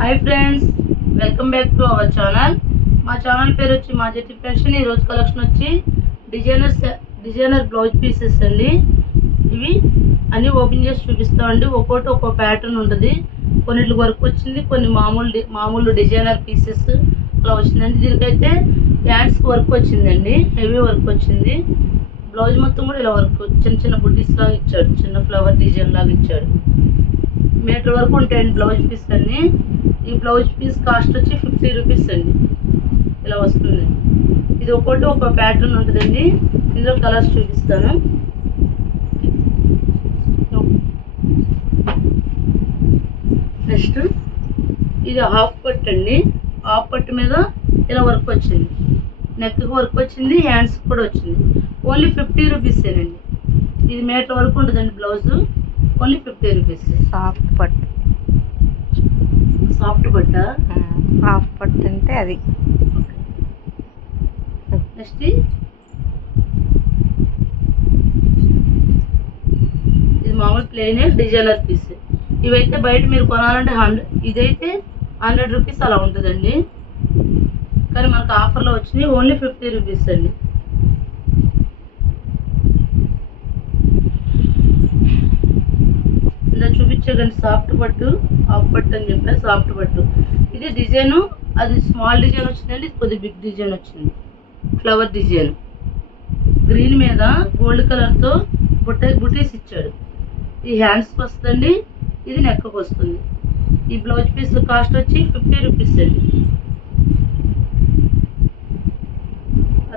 Hi friends welcome back to our channel మా channel పేరు వచ్చి మా జెట్టి ఫ్యాషన్. ఈ రోజు కలెక్షన్ వచ్చి డిజైనర్ డిజైనర్ బ్లౌజ్ పీసెస్ అండి. ఇవి అన్నీ ఓపెన్ చేసి చూపిస్తామండి ఒక్కోటి ఒక్కో ప్యాటర్న్ ఉంటుంది. కొన్నిటి వర్క్ వచ్చింది కొన్ని మామూలు డి- మామూలు డిజైనర్ పీసెస్ అలా వచ్చిందండి. దీనికైతే హ్యాండ్స్కి వర్క్ వచ్చిందండి. హెవీ వర్క్ వచ్చింది. బ్లౌజ్ మొత్తం కూడా ఇలా వర్క్ చిన్న చిన్న బుడ్డీస్ లాగా ఇచ్చాడు. చిన్న ఫ్లవర్ డిజైన్ లాగా ఇచ్చాడు. మీటర్ వరకు ఉంటాయండి బ్లౌజ్ పీస్ అన్ని. ఈ బ్లౌజ్ పీస్ కాస్ట్ వచ్చి ఫిఫ్టీ రూపీస్ అండి. ఇలా వస్తుంది. ఇది ఒక్కొక్కటి ఒక ప్యాటర్న్ ఉంటుందండి. ఇందులో కలర్స్ చూపిస్తాను. నెక్స్ట్ ఇది హాఫ్ పట్ అండి. హాఫ్ పట్టు మీద ఇలా వర్క్ వచ్చింది. నెక్ వర్క్ వచ్చింది హ్యాండ్స్ కూడా వచ్చింది. ఓన్లీ ఫిఫ్టీ రూపీసేనండి ఇది మీటర్ వరకు ఉంటుందండి blouse. Only fifty rupees. Soft పట్టు సాఫ్ట్ బట్ట హాఫ్ పట్టు అంటే అది. నెక్స్ట్. ఇది మామూలు ప్లెయిన్ డిజైనర్ పీస్. ఇవైతే బయట మీరు కొనాలంటే హండ్రెడ్ ఇదైతే హండ్రెడ్ రూపీస్ అలా ఉంటుందండి. కానీ మనకు ఆఫర్లో వచ్చినాయి ఓన్లీ ఫిఫ్టీ రూపీస్ అండి. చూడండి సాఫ్ట్ పట్టు హాఫ్ పట్టు అని చెప్పిన సాఫ్ట్ పట్టు. ఇది డిజైన్ అది స్మాల్ డిజైన్ వచ్చిందండి ఇది కొద్ది బిగ్ డిజైన్ వచ్చింది. ఫ్లవర్ డిజైన్ గ్రీన్ మీద గోల్డ్ కలర్తో బుట్ట బుటీస్ ఇచ్చాడు. ఈ హ్యాండ్స్కి వస్తుంది ఇది నెక్కకు వస్తుంది. ఈ బ్లౌజ్ పీస్ కాస్ట్ వచ్చి ఫిఫ్టీ రూపీస్ అండి.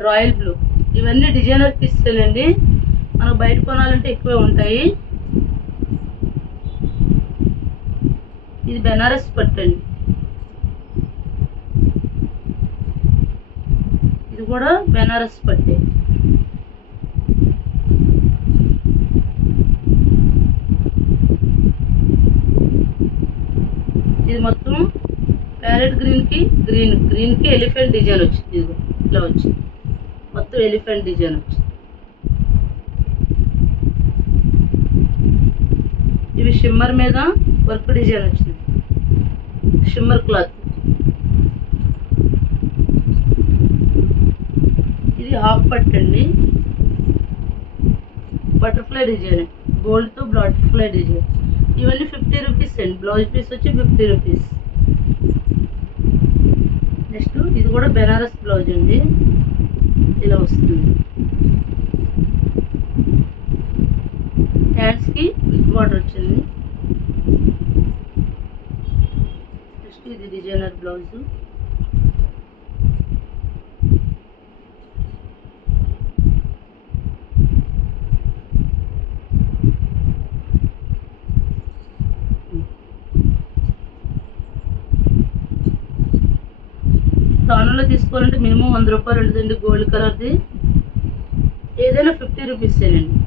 రాయల్ బ్లూ ఇవన్నీ డిజైనర్ పీస్లేనండి మనకు బయట కొనాలంటే ఎక్కువే ఉంటాయి. ఇది బెనారస్ పట్టండి. అండి ఇది కూడా బెనారస్ పట్టే. ఇది మొత్తం ప్యారెట్ గ్రీన్కి గ్రీన్ గ్రీన్కి ఎలిఫెంట్ డిజైన్ వచ్చింది ఇది. ఇట్లా వచ్చింది. మొత్తం ఎలిఫెంట్ డిజైన్ వచ్చింది. ఇవి షిమ్మర్ మీద వర్క్ డిజైన్ వచ్చింది. షిమ్మర్ క్లాత్ ఇది హాఫ్ పట్ అండి. Butterfly design. గోల్డ్తో బటర్ఫ్లై డిజైన్ ఇవన్నీ ఫిఫ్టీ రూపీస్ అండి. బ్లౌజ్ పీస్ వచ్చి ఫిఫ్టీ రూపీస్ నెక్స్ట్ ఇది కూడా బెనారస్ బ్లౌజ్ అండి. ఇలా వస్తుంది. హ్యాండ్స్కి వాటర్ బార్డర్ వచ్చింది నెక్స్ట్ ఇది డిజైనర్ బ్లౌజ్ టౌన్లో తీసుకోవాలంటే మినిమం వంద రూపాయలు ఉంటుందండి గోల్డ్ కలర్ది ఏదైనా ఫిఫ్టీ రూపీసేనండి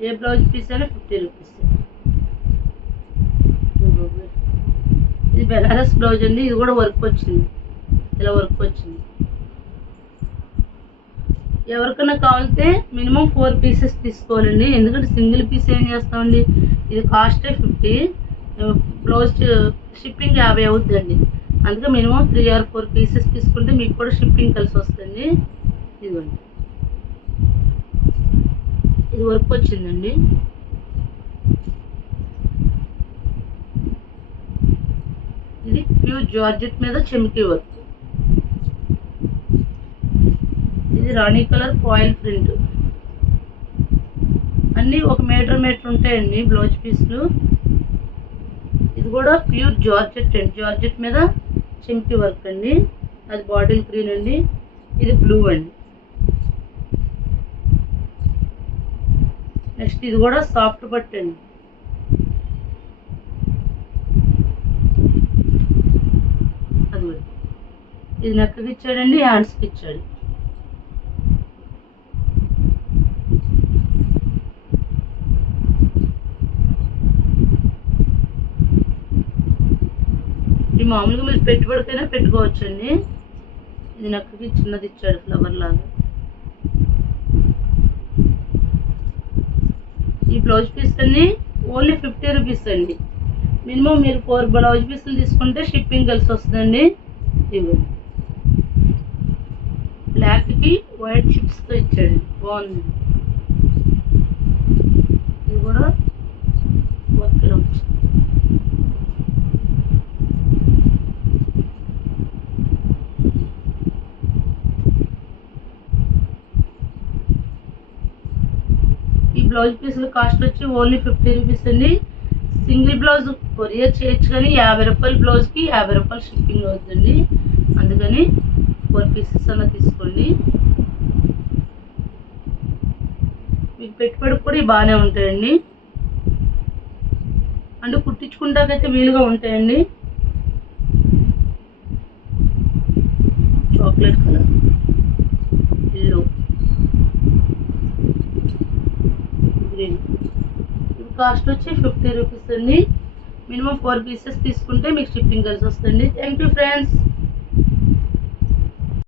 ఏ బ్లౌజ్ పీస్ అయినా ఫిఫ్టీ రూపీస్ ఇది బెనారస్ బ్లౌజ్ అండి ఇది కూడా వర్క్ వచ్చింది. ఇలా వర్క్ వచ్చింది. ఎవరికైనా కావాలితే మినిమం ఫోర్ పీసెస్ తీసుకోవాలండి. ఎందుకంటే సింగిల్ పీస్ ఏం చేస్తామండి? ఇది కాస్టే ఫిఫ్టీ బ్లౌజ్ షిప్పింగ్ యాభై అవుతుందండి. అందుకే minimum three or four pieces తీసుకుంటే మీకు కూడా షిప్పింగ్ కలిసి వస్తుంది ఇదిగోండి. ఇది వర్క్ వచ్చిందండి. ఇది ప్యూర్ జార్జెట్ మీద చెమికి వర్క్. ఇది రాణి కలర్ ఫాయిల్ ప్రింట్. అన్నీ ఒక మీటర్ మీటర్ ఉంటాయండి బ్లౌజ్ పీస్లు. ఇది కూడా ప్యూర్ జార్జెట్ అండి. జార్జెట్ మీద చింకి వర్క్ అండి. అది బాటిల్ గ్రీన్ అండి. ఇది బ్లూ అండి. నెక్స్ట్ ఇది కూడా సాఫ్ట్ పట్టు అండి అది కూడా. ఇది నక్కకి ఇచ్చాడండి హ్యాండ్స్కి ఇచ్చాడు ఇది మామూలుగా మీరు పెట్టుబడికైనా పెట్టుకోవచ్చండి. ఇది నెక్కకి చిన్నది ఇచ్చాడు ఫ్లవర్ లాగా. ఈ బ్లౌజ్ పీస్ అన్ని ఓన్లీ ఫిఫ్టీ రూపీస్ అండి. మినిమం మీరు ఫోర్ బ్లౌజ్ పీసులు తీసుకుంటే షిప్పింగ్ కలిసి వస్తుందండి. ఇవ్వండి. బ్లాక్కి వైట్ చిప్స్తో ఇచ్చాడు. బాగుంది. ఇది కూడా వర్క్లో. వచ్చింది ఈ బ్లౌజ్ పీసుల కాస్ట్ వచ్చి ఓన్లీ ఫిఫ్టీ రూపీస్ అండి. సింగిల్ బ్లౌజ్ కొరియర్ చేయొచ్చు కానీ యాభై రూపాయల బ్లౌజ్కి యాభై రూపాయలు షిప్పింగ్ అవుతుంది అందుకని ఫోర్ పీసెస్ అన్న తీసుకోండి. మీకు పెట్టుబడికి కూడా బాగానే ఉంటాయండి. అంటే కుట్టించుకుంటాకైతే వీలుగా ఉంటాయండి. Chocolate colour. ఎల్లో. గ్రీన్. ఇవి కాస్ట్ వచ్చి ఫిఫ్టీ రూపీస్ అండి. మినిమం ఫోర్ పీసెస్ తీసుకుంటే మీకు షిప్పింగ్ కలిసి వస్తుంది. Thank you friends.